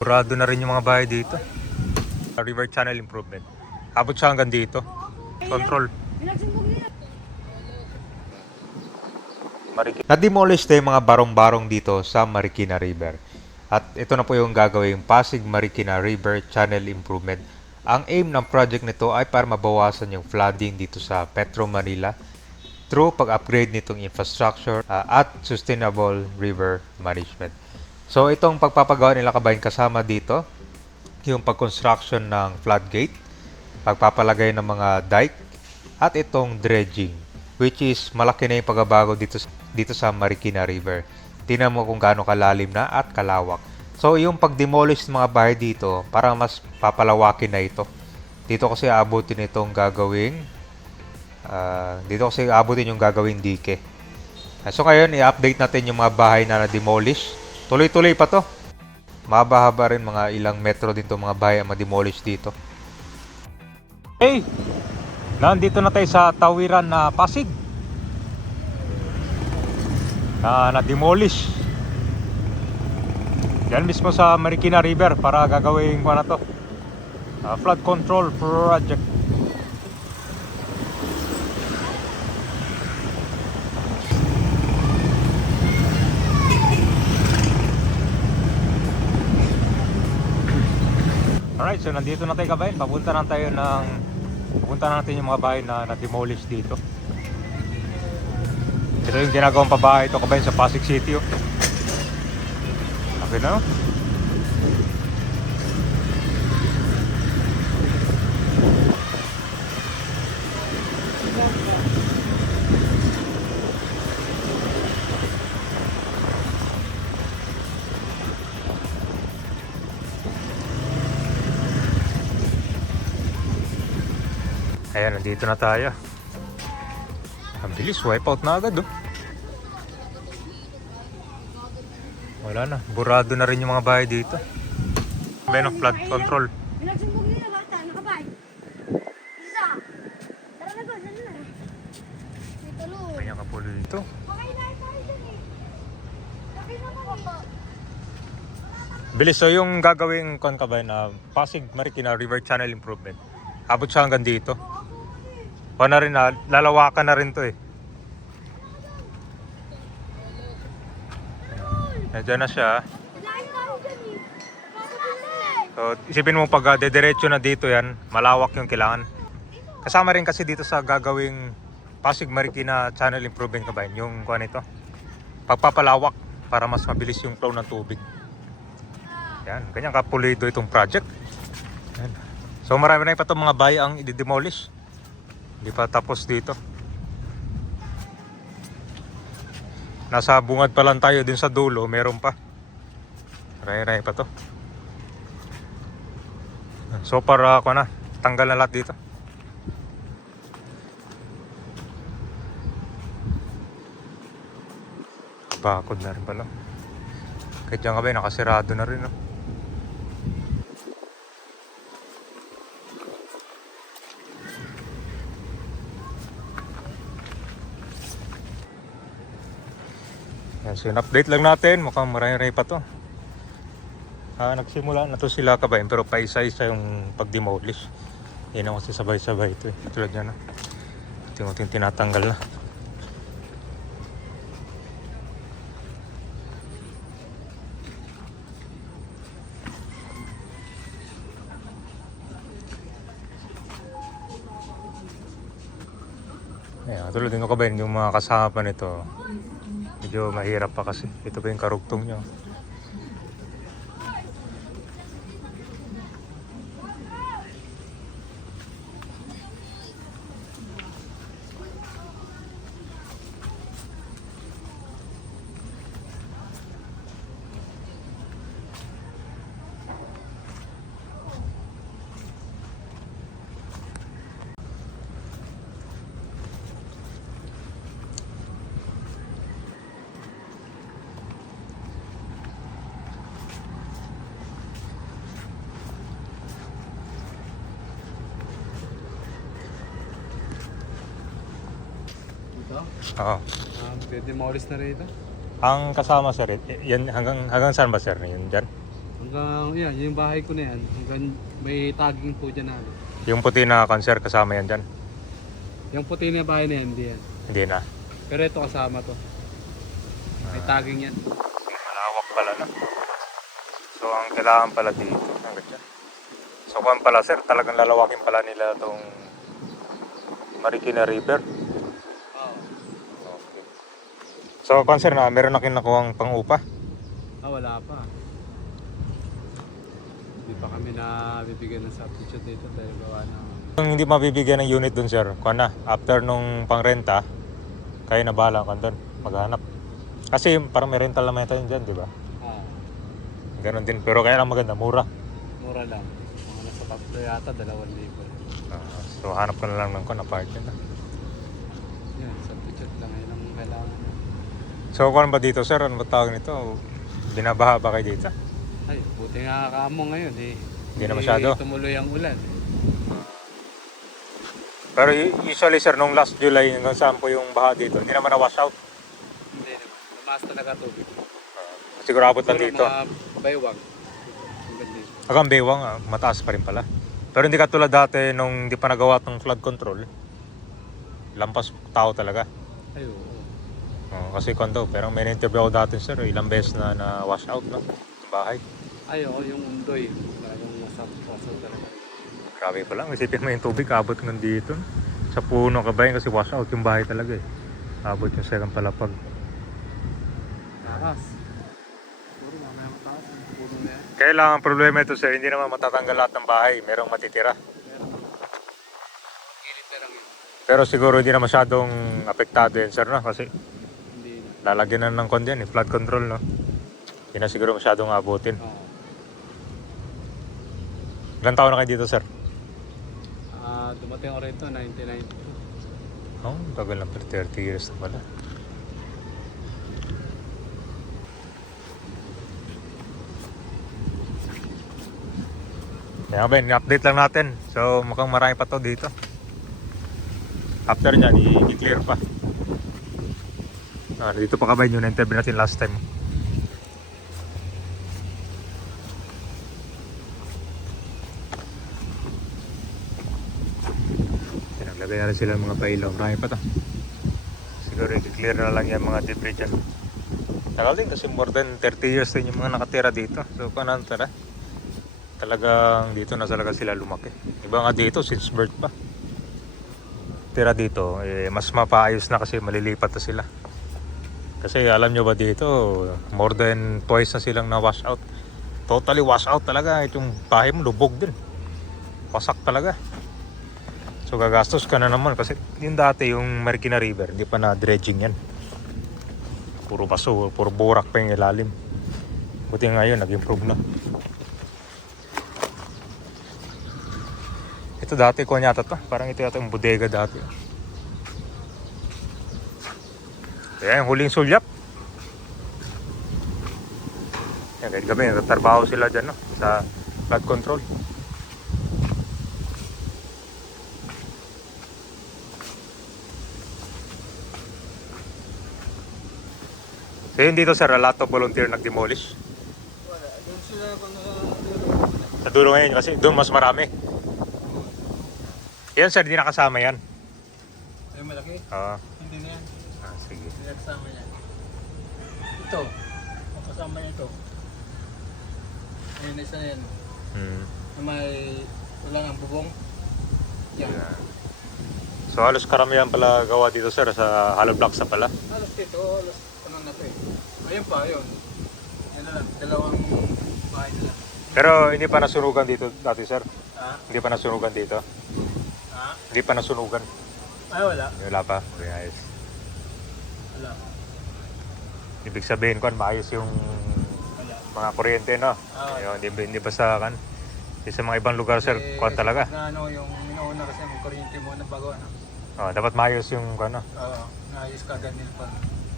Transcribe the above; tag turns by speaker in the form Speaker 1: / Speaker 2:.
Speaker 1: Burado na rin yung mga bahay dito. River Channel Improvement. Abot siya hanggang dito. Control. Na-demolish na yung mga barong-barong dito sa Marikina River. At ito na po yung gagawing Pasig Marikina River Channel Improvement. Ang aim ng project nito ay para mabawasan yung flooding dito sa Petro Manila through pag-upgrade nitong infrastructure uh, at sustainable river management. So itong pagpapagawa nila kabayan kasama dito, yung pag-construction ng floodgate, pagpapalagay ng mga dike, at itong dredging, which is malaki na yung pagbabago dito, dito sa Marikina River. Tingnan mo kung gaano kalalim na at kalawak. So yung pag-demolish ng mga bahay dito, para mas papalawakin na ito. Dito kasi aabutin itong gagawing Ah, dito kasi abutin yung gagawing dike. So ngayon, i-update natin yung mga bahay na na-demolish. Tuloy-tuloy pa to. Mahaba-haba rin mga ilang metro din to mga bahay ang ma-demolish dito. Hey! Nandito na tayo sa tawiran na Pasig. Na na-demolish. Yan mismo sa Marikina River para gagawin ko na to. Ah, flood control project. Alright, so nandito na tayo kabayan. Papunta na tayo ng Pupunta na natin yung mga bahay na na-demolish dito. Ito yung ginagawang pabahay ito kabayan sa Pasig City. Oh. Okay na no? Ayan, nandito na tayo. Ang bilis, wipeout na agad oh. Wala na, burado na rin yung mga bahay dito. May ng flood control. Kanya dito.
Speaker 2: Na tayo dyan eh. Eh.
Speaker 1: Bilis, so yung gagawing kon ka ba na Pasig Marikina River Channel Improvement. Abot siya hanggang dito. O na rin na, lalawakan na rin to eh. Nandiyan na siya.
Speaker 2: Dyan eh.
Speaker 1: So, isipin mo pag uh, dediretso na dito yan, malawak yung kailangan. Kasama rin kasi dito sa gagawing Pasig Marikina Channel Improvement yun? Yung kuha nito. Pagpapalawak para mas mabilis yung flow ng tubig. Yan, ganyan kapulido itong project. Yan. So marami na pa itong mga bahay ang i-demolish. Hindi pa tapos dito. Nasa bungad pa lang tayo din sa dulo, meron pa. Ray-ray pa to. So para ako na, tanggal na lahat dito. Bakod na rin pala. Kahit dyan ka ba, nakasirado na rin. No? Yan, so update lang natin. Mukhang marami pa to. Ah, nagsimula na to sila kabayan pero pa isa-isa yung pag-demolish. Yan ang kasi sabay-sabay ito eh. Tulad yan na. Tingting tinatanggal na. Ayan, tulad din ko kabayan yung mga kasama nito. Medyo mahirap pa kasi. Ito pa yung karugtong nyo.
Speaker 3: Ito?
Speaker 1: Oo.
Speaker 3: Um, demolish na rin ito?
Speaker 1: Ang kasama sir, y- yan hanggang hanggang saan ba sir? Yan dyan?
Speaker 3: Ang Hanggang, yan, yung bahay ko na yan. Hanggang may tagging po dyan na ano.
Speaker 1: Yung puti na cancer kasama yan dyan.
Speaker 3: Yung puti na bahay na yan, hindi yan.
Speaker 1: Hindi na.
Speaker 3: Pero ito kasama to. May tagging yan.
Speaker 1: Malawak pala na. So, ang kailangan pala dito. Hanggang dyan. So, kung pala sir, talagang lalawakin pala nila itong Marikina River.
Speaker 3: Oo.
Speaker 1: Okay. So, sir, na, meron na kinakuhang pang-upa.
Speaker 3: Ah, wala pa. Hindi pa kami na bibigyan ng substitute dito dahil gawa na.
Speaker 1: Kung hindi mabibigyan ng unit dun sir, kung na, after nung pangrenta, kayo na bahala kung doon, maghanap. Kasi parang may rental naman tayo dyan, di ba?
Speaker 3: Ah,
Speaker 1: Ganon din. Pero kaya lang maganda, mura.
Speaker 3: mura lang. Mga nasa tatlo yata, dalawang libo.
Speaker 1: Ah, so hanap ko na lang ng kon apartment na.
Speaker 3: Yan, substitute lang. Yan ang kailangan.
Speaker 1: So kung ba dito sir, ano ba tawag nito? Binabaha ba kayo dito?
Speaker 3: Ay, buti nga kamo ngayon eh.
Speaker 1: Hindi na masyado.
Speaker 3: tumuloy ang ulan.
Speaker 1: Pero usually sir, nung last July hanggang saan po yung baha dito, hindi naman na-wash out.
Speaker 3: Hindi naman. Tumaas talaga tubig.
Speaker 1: Siguro abot lang dito.
Speaker 3: mga baywang. Hanggang
Speaker 1: Baywang, ah, mataas pa rin pala. Pero hindi katulad dati nung hindi pa nagawa tong flood control. Lampas tao talaga.
Speaker 3: Ay, Oo,
Speaker 1: kasi kondo, pero may interview ako dati sir, ilang beses na na wash out no, yung bahay.
Speaker 3: Ay, oo, yung undoy. Talagang nasa puso talaga.
Speaker 1: Grabe pa lang, isipin mo yung tubig, abot ng dito. Sa puno ka ba yun kasi wash out yung bahay talaga eh. Abot yung second palapag.
Speaker 3: Taas. Siguro mamaya mataas. Puno na yan.
Speaker 1: Kaya lang ang problema ito sir, hindi naman matatanggal lahat ng bahay, merong matitira. Pero siguro hindi na masyadong apektado yan sir no, kasi. Lalagyan na ng kon yan, eh, flood control no. Hindi na siguro masyadong abutin.
Speaker 3: Oo.
Speaker 1: Ilang taon na kayo dito sir?
Speaker 3: Ah, dumating ako rito, 1992.
Speaker 1: Oh, tagal na pala, 30 years na pala. Kaya Ben, update lang natin. So, mukhang marami pa to dito. After nyan, i- i-clear pa. Ah, dito pa kabay yung na-interview natin last time. Naglagay na rin sila ng mga pailaw. Marami pa to. Siguro i-clear na lang yung mga debris dyan. Tagal din kasi more than 30 years din yung mga nakatira dito. So kung ano tara, talagang dito na talaga sila lumaki. Iba nga dito since birth pa. Tira dito, eh, mas mapaayos na kasi malilipat na sila. Kasi alam nyo ba dito, more than twice na silang na-wash out. Totally wash out talaga. Itong bahay mo, lubog din. Wasak talaga. So gagastos ka na naman kasi yung dati yung Marikina River, hindi pa na dredging yan. Puro baso, puro burak pa yung ilalim. Buti ngayon, nag-improve na. Ito dati ko yata to. Parang ito yata yung bodega dati. Ayan, huling sulyap. Yan, kahit kami, nagtatrabaho sila dyan no? sa flood control. So yun dito sir, a lot of volunteer nag-demolish.
Speaker 3: Wala. Doon sila kung
Speaker 1: Sa dulo ngayon kasi doon mas marami. Yan sir, hindi nakasama yan.
Speaker 3: Ay, malaki.
Speaker 1: Oo.
Speaker 3: Hindi na yan.
Speaker 1: Sige.
Speaker 3: Hindi na kasama yan. Ito. Ang kasama niya ito. Ayun, isa na yan.
Speaker 1: Hmm.
Speaker 3: Na may wala nga bubong. Yan.
Speaker 1: Yan. So halos karamihan pala gawa dito sir sa hollow blocks na pala.
Speaker 3: Halos dito, halos ano na to eh. Ayun pa, ayun. Yan na lang, dalawang bahay na lang.
Speaker 1: Pero hindi pa nasunugan dito dati sir.
Speaker 3: Ha?
Speaker 1: Hindi pa nasunugan dito.
Speaker 3: Ha?
Speaker 1: Hindi pa nasunugan.
Speaker 3: Ay, wala.
Speaker 1: Wala pa. Okay, ayos.
Speaker 3: Wala.
Speaker 1: Ibig sabihin ko, maayos yung
Speaker 3: Wala.
Speaker 1: mga kuryente, no?
Speaker 3: Ah.
Speaker 1: Ayun, hindi, hindi ba sa kan? Sa mga ibang lugar, sir,
Speaker 3: Eh,
Speaker 1: kuwan talaga.
Speaker 3: Na ano, yung inuuna kasi ang kuryente mo na bago ano.
Speaker 1: Oh, dapat maayos yung ano.
Speaker 3: Oo, naayos ka agad nila pag